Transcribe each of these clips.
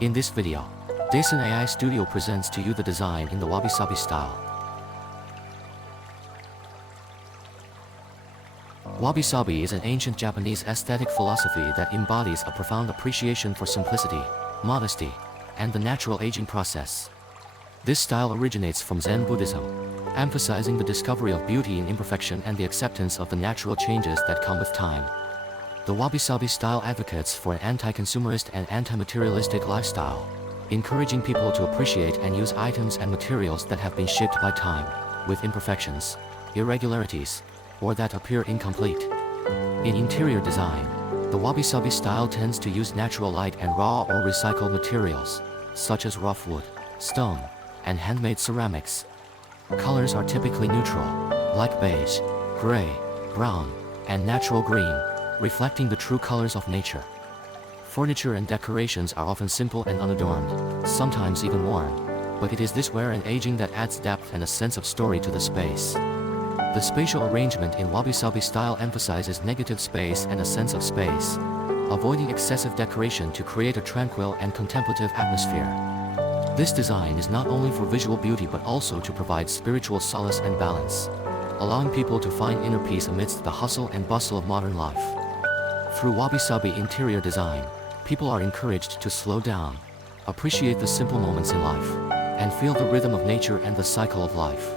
In this video, Dason AI Studio presents to you the design in the Wabi Sabi style. Wabi Sabi is an ancient Japanese aesthetic philosophy that embodies a profound appreciation for simplicity, modesty, and the natural aging process. This style originates from Zen Buddhism, emphasizing the discovery of beauty in imperfection and the acceptance of the natural changes that come with time. The Wabi Sabi style advocates for an anti-consumerist and anti-materialistic lifestyle, encouraging people to appreciate and use items and materials that have been shaped by time, with imperfections, irregularities, or that appear incomplete. In interior design, the Wabi Sabi style tends to use natural light and raw or recycled materials, such as rough wood, stone, and handmade ceramics. Colors are typically neutral, like beige, gray, brown, and natural green, reflecting the true colors of nature. Furniture and decorations are often simple and unadorned, sometimes even worn, but it is this wear and aging that adds depth and a sense of story to the space. The spatial arrangement in Wabi Sabi style emphasizes negative space and a sense of space, avoiding excessive decoration to create a tranquil and contemplative atmosphere. This design is not only for visual beauty but also to provide spiritual solace and balance, allowing people to find inner peace amidst the hustle and bustle of modern life. Through Wabi Sabi interior design, people are encouraged to slow down, appreciate the simple moments in life, and feel the rhythm of nature and the cycle of life.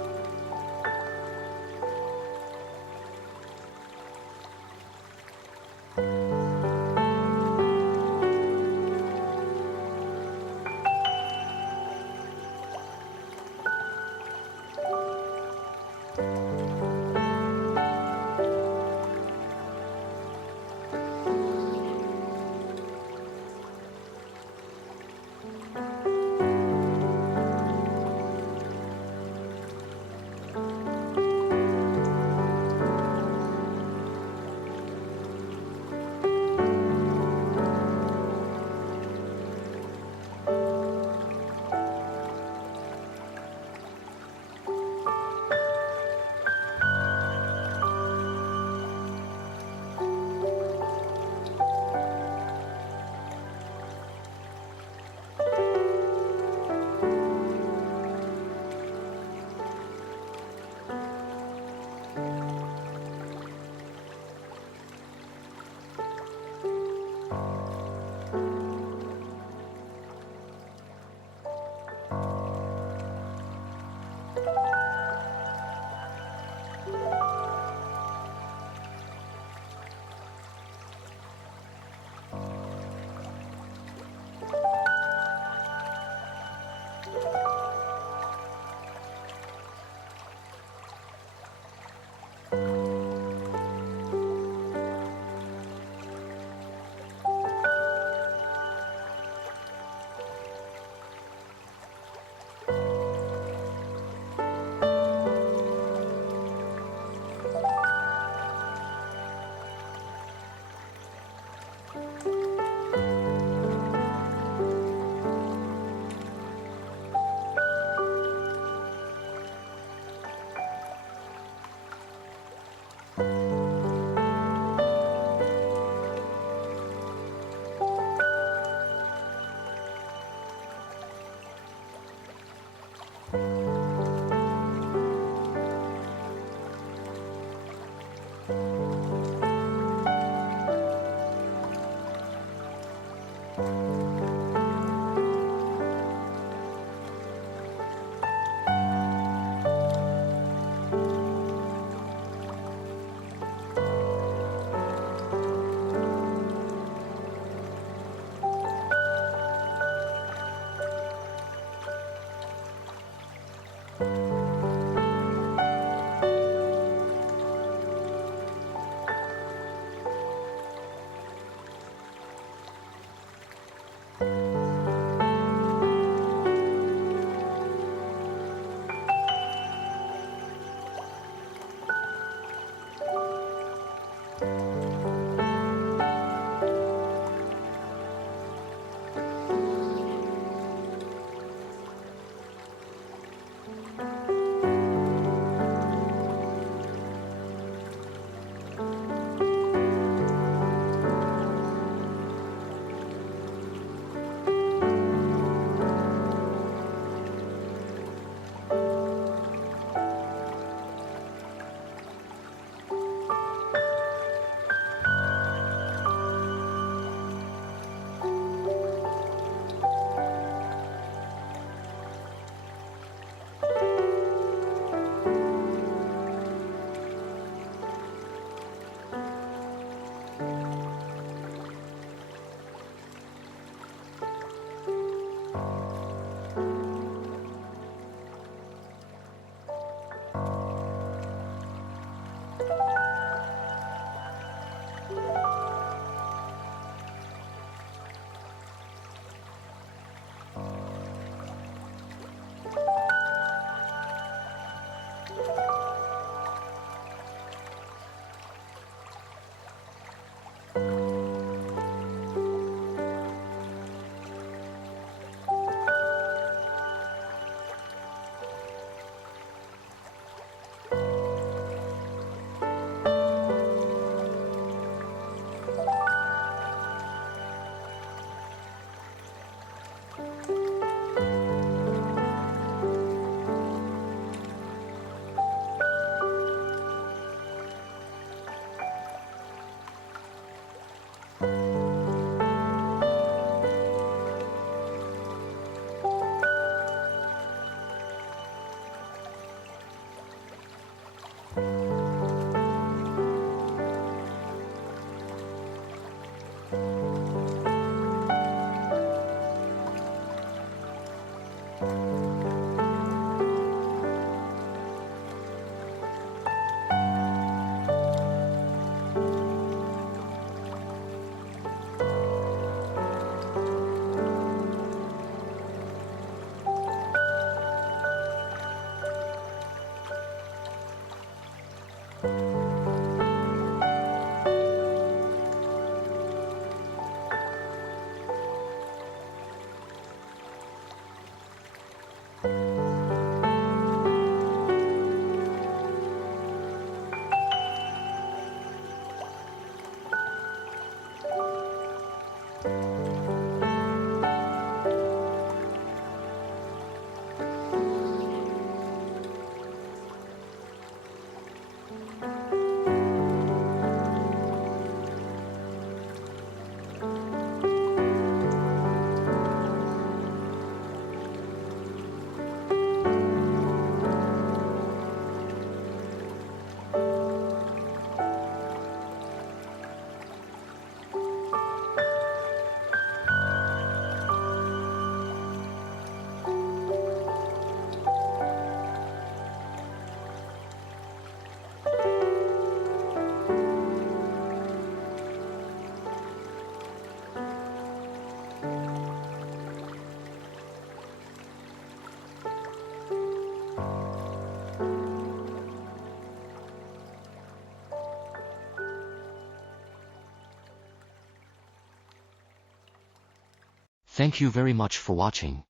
Thank you very much for watching.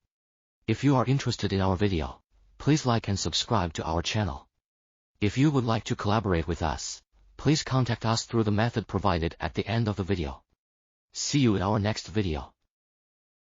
If you are interested in our video, please like and subscribe to our channel. If you would like to collaborate with us, please contact us through the method provided at the end of the video. See you in our next video.